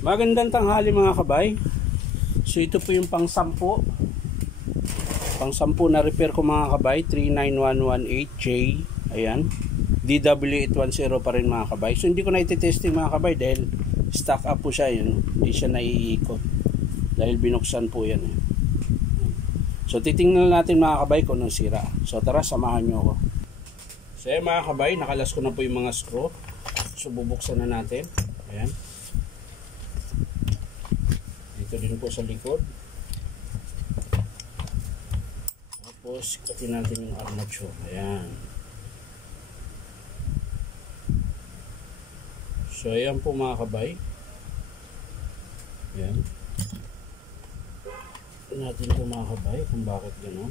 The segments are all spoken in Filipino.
Magandang tanghali mga kabay. So ito po yung pang-sampu na repair ko mga kabay, 39118J. Ayan, DW810 pa rin mga kabay. So hindi ko na iti-testing mga kabay dahil stock up po siya yun. Hindi siya naiikot dahil binuksan po yan. So titingnan natin mga kabay kung anong sira. So tara, samahan nyo ako. So mga kabay, nakalas ko na po yung mga screw. So bubuksan na natin. Ayan. Dito din po sa likod. Tapos ikutin natin yung armature. Ayan. So ayan po mga kabay. Ayan. Ikutin natin ito mga kabay kung bakit gano'n.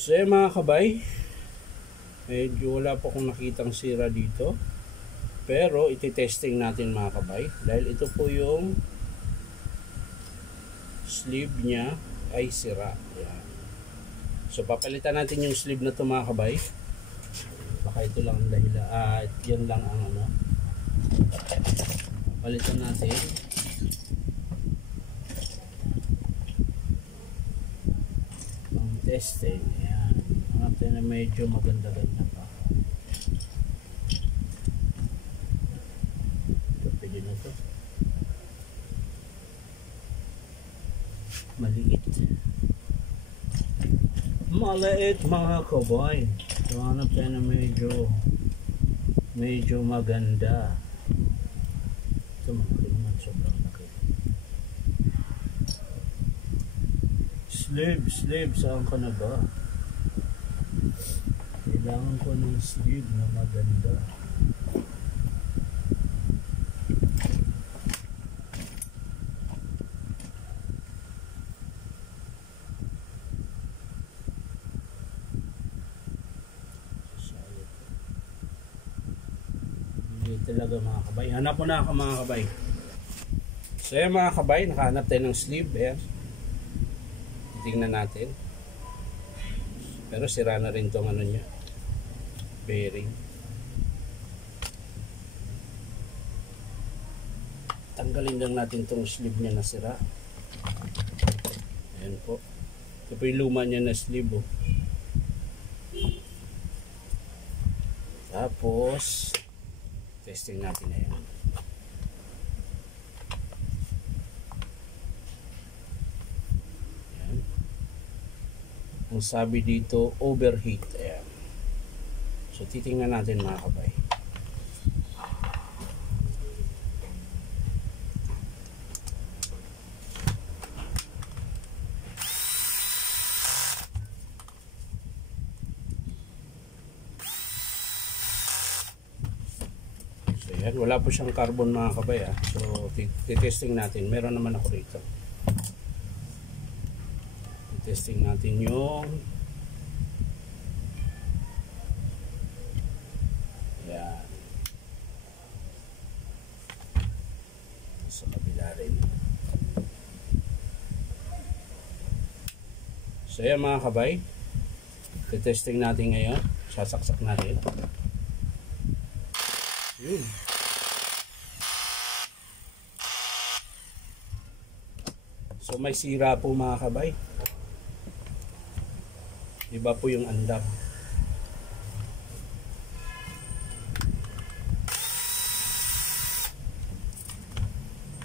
So mga kabay, medyo wala po akong nakitang sira dito, pero iti-testing natin mga kabay dahil ito po yung sleeve nya ay sira. Ayan. So papalitan natin yung sleeve na ito mga kabay. Baka ito lang ang dahilan, yan lang ang ano, papalitan natin. Testing. Ayan. Hanapin na medyo maganda-ganda pa. Ito, pwede na ito. Maliit. Maliit mga kabay. So hanap tayo na medyo maganda. Ito malaki naman. Sobrang laki. Sleeve, saan ka na ba? Kailangan ko ng sleeve na maganda. Hindi talaga mga kabay. Hanap mo na ako mga kabay. So yan mga kabay, nakahanap tayo ng sleeve. Ayan. Tingnan natin. Pero sira na rin tong ano niya, bearing. Tanggalin lang natin tong sleeve niya na sira. Ayan po. Ito po yung luma niya na sleeve. Oh. Tapos testing natin na yan. Ang sabi dito, overheat. Ayan. So titingnan natin mga kabay. So yan, wala po siyang carbon mga kabay. So titesting natin. Meron naman ako rito. Testing natin yung yan sa kabila rin. So yan mga kabay, testing natin ngayon. Sasaksak natin yun. So may sira po mga kabay. Iba po yung andam.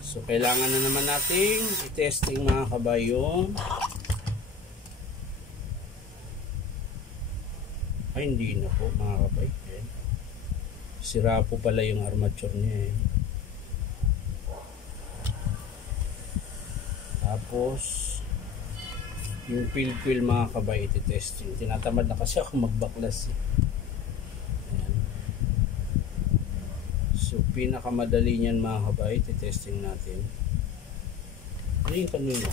So kailangan na naman nating i-testing mga kabay yung hindi na po mga kabay. Sira po pala yung armature niya. Tapos yung peel mga kabay iti-testing. Tinatamad na kasi ako magbaklas. Ayan. So pinakamadali niyan mga kabay iti-testing natin. Ano yung kanina?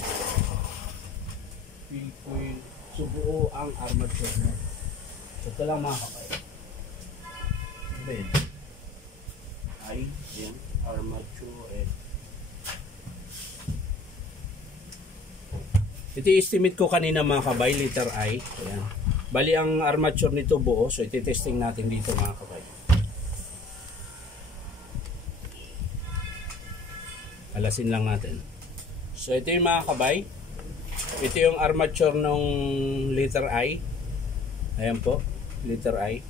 Peel. So buo ang armature mo. So ito lang mga kabay. Ano ba yun? Ay, yan. Armature and Ito estimate ko kanina mga kabay, liter I. Ayan. Bali ang armature nito buo. So iti-testing natin dito mga kabay. Alasin lang natin. So ito yung mga kabay. Ito yung armature ng liter I. Ayan po, liter I.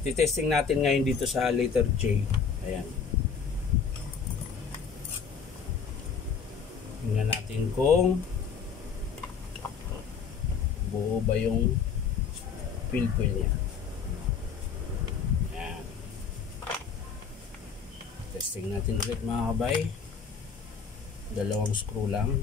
Iti-testing natin ngayon dito sa liter J. Ayan. Tingnan natin kung buo ba yung field coil niya. Ayan. Testing natin ulit mga kabay. Dalawang screw lang.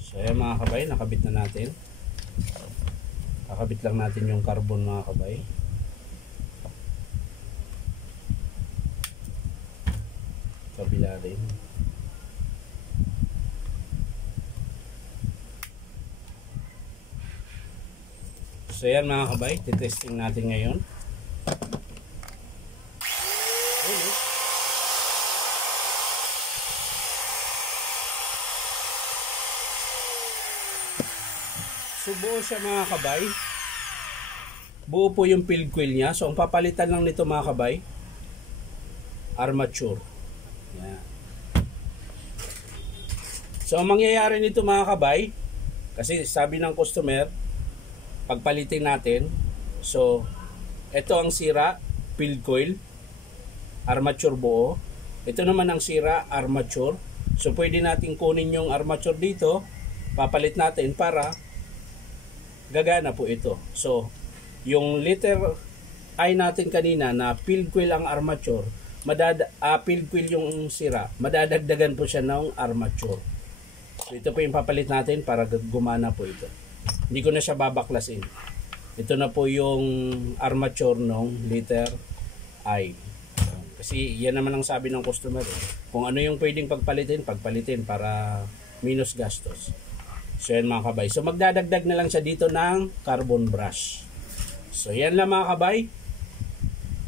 So ayan mga kabay, nakabit na natin. Kakabit lang natin yung carbon mga kabay. Kabila rin. So yan mga kabay, titesting natin ngayon. So buo siya mga kabay. Buo po yung field coil niya. So ang papalitan lang nito mga kabay, armature. Yan. So ang mangyayari nito mga kabay, kasi sabi ng customer, pagpalitin natin, so ito ang sira, field coil, armature buo. Ito naman ang sira, armature. So pwede natin kunin yung armature dito, papalit natin para gagana po ito. So yung liter I natin kanina na field coil ang armature, field coil yung sira, madadagdagan po siya ng armature. So ito po yung papalit natin para gumana po ito. Hindi ko na siya babaklasin. Ito na po yung armature ng liter I. Kasi yan naman ang sabi ng customer. Kung ano yung pwedeng pagpalitin para minus gastos. So yan mga kabay. So magdadagdag na lang siya dito ng carbon brush. So yan lang mga kabay.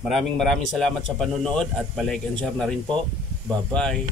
Maraming salamat sa panonood at pa-like and share na rin po. Bye bye.